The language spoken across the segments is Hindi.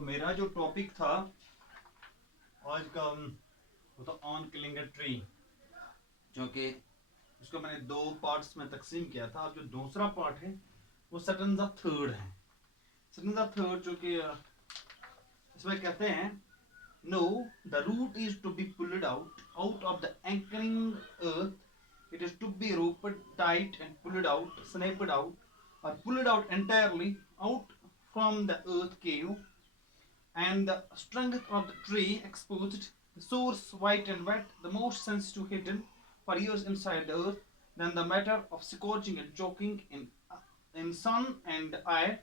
मेरा जो टॉपिक था आज का वो था ऑन किलिंग अ ट्री, जो कि उसको मैंने दो पार्ट्स में तकसीम किया था। अब जो दूसरा पार्ट है वो सेटन द थर्ड है। सेटन द थर्ड जो कि इसमें कहते हैं no the root is to be pulled out of the anchoring earth. It is to be roped tight and pulled out, snapped out or pulled out entirely out from the earth cave, and the strength of the tree exposed, the source white and wet, the most sensitive hidden for years inside the earth, then the matter of scorching and choking in sun and air,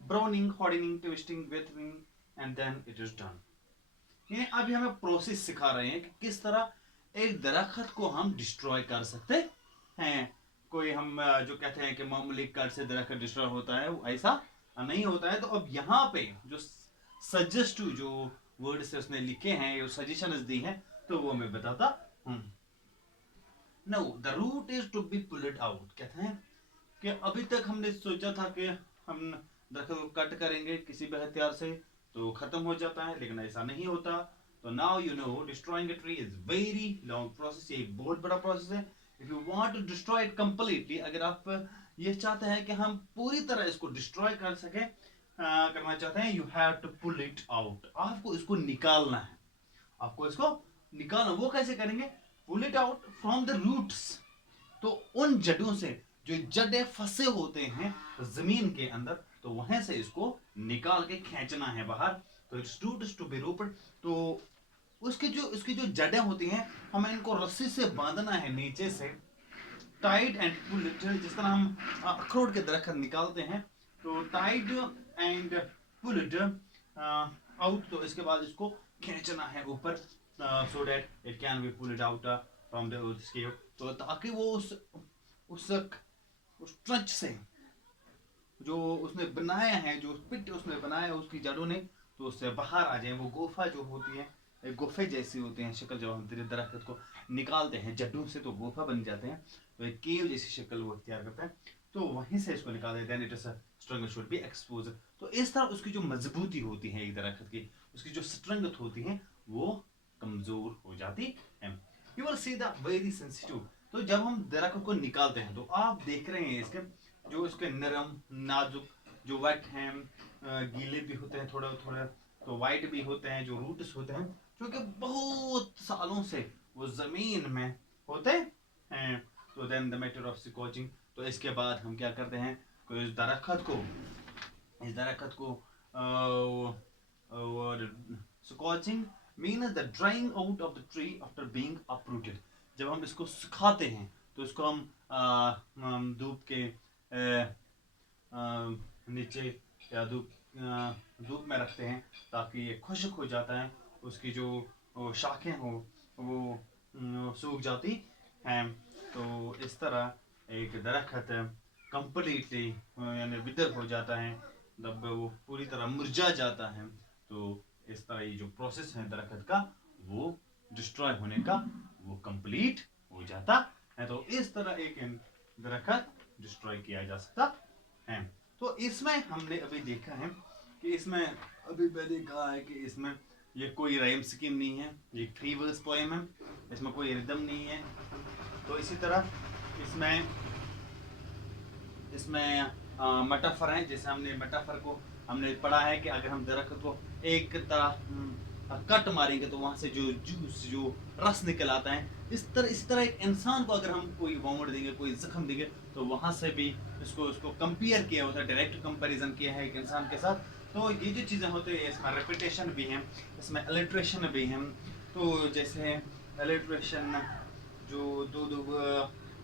browning, hardening, twisting, withering, and then it is done. ये अभी हमें प्रोसेस सिखा रहे हैं कि किस तरह एक दरख्त को हम डिस्ट्रॉय कर सकते हैं। कोई हम जो कहते हैं कि मामूली कट से दरख्त डिस्ट्रॉय होता है, वो ऐसा नहीं होता है। तो अब यहाँ पे जो सजेस्ट जो वर्ड से उसने लिखे हैं, जो सजेशंस दी हैं, तो वो मैं बताता हूँ। No the root is to be pulled out. कहते हैं कि अभी तक हमने सोचा था कि हम दरख्त को कट करेंगे किसी भी हथियार से तो खत्म हो जाता है, लेकिन ऐसा नहीं होता। तो now you know destroying a tree is very long process. ये एक बहुत बड़ा प्रोसेस है। If you want to destroy it completely, अगर आप ये चाहते हैं कि हम पूरी तरह इसको डिस्ट्रॉय कर सके, करना चाहते हैं, you have to pull it out. आपको इसको निकालना है, आपको इसको निकालना। वो कैसे करेंगे? Pull it out from the roots. तो उन जड़ों से जो जड़ें फंसे होते हैं जमीन के अंदर, तो वहां से इसको निकाल के खींचना है बाहर। तो it's roots to be rooted. तो उसकी जो जड़ें होती हैं, हमें इनको रस्सी से बांधना है नीचे से, टाइट एंड पुल इट। जिस तरह हम अखरोट के दरख्त निकालते हैं, तो tight and pull it out. तो इसके बाद इसको खींचना है ऊपर, so that it can be pulled out from the earth scale. तो ताकि वो उस ट्रंच से जो उसने बनाया है, जो पिट उसने बनाया है उसकी जड़ों ने, तो उससे बाहर आ जाए। वो गुफा जो होती है, एक गुफे जैसी होती है शक्ल। जब हम दरख्त को निकालते हैं जड़ों से तो गुफा बन जाते हैं, तो एक केव जैसी शक्ल वो तैयार करता है। तो वहीं से इसको निकालते हैं, then it is strength should be expose. तो इस तरह उसकी जो मजबूती होती है एक दरख्त की, उसकी जो स्ट्रेंथ होती है, वो कमजोर हो जाती है। You will see the very sensitive. तो जब हम दरख्त को निकालते हैं, तो आप देख रहे हैं इसके जो इसके नरम नाजुक जो वेट हैं, गीले भी होते हैं थोड़ा थोड़ा, तो वाइट भी होते हैं जो रूट्स होते हैं, जो कि बहुत सालों से वो जमीन में होते हैं। तो then the matter of scorching. तो इसके बाद हम क्या करते हैं, इस दरख्त को scorching means the drawing out of the tree after being uprooted. जब हम इसको सुखाते हैं, तो इसको हम धूप के नीचे या धूप में रखते हैं, ताकि ये खुश्क हो जाता है, उसकी जो शाखें हो वो सूख जाती हैं। तो इस तरह एक दरख्त कंप्लीटली यानी विदर हो जाता है, जब वो पूरी तरह मुरझा जाता है। तो इस तरह ये जो प्रोसेस है दरख्त का, वो डिस्ट्रॉय होने का, वो कंप्लीट हो जाता है। तो इस तरह एक दरख्त डिस्ट्रॉय किया जा सकता है। तो इसमें हमने अभी देखा है कि इसमें अभी मैंने कहा है कि इसमें ये कोई राइम स्कीम नहीं है, ये फ्री वर्स पोएम है, इसमें कोई रिदम नहीं है। तो इसी तरह इसमें मेटाफर है। जैसे हमने मेटाफर को हमने पढ़ा है कि अगर हम दरख्त को एक तरह कट मारेंगे, तो वहां से जो जूस जो रस निकल आता है, इस तरह एक इंसान को अगर हम कोई वॉमिट देंगे, कोई जख्म देंगे, तो वहां से भी इसको कंपेयर किया होता है, डायरेक्ट कंपैरिजन किया है एक इंसान के साथ। तो ये जो चीज़ें होती है, इसमें रेपिटेशन भी है, इसमें अलिट्रेशन भी है। तो जैसे अलिट्रेशन जो दो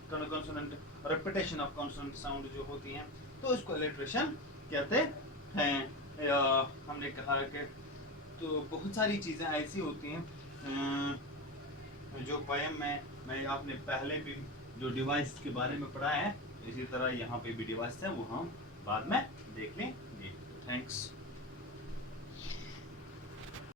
consonant, repetition of consonant sound जो होती हैं, तो इसको अलिट्रेशन कहते हैं। हमने कहा कि तो बहुत सारी चीज़ें ऐसी होती हैं जो पोएम में मैं आपने पहले भी जो डिवाइस के बारे में पढ़ा है, इसी तरह यहाँ पे भी डिवाइस है, वो हम बाद में देख लेंगे। थैंक्स।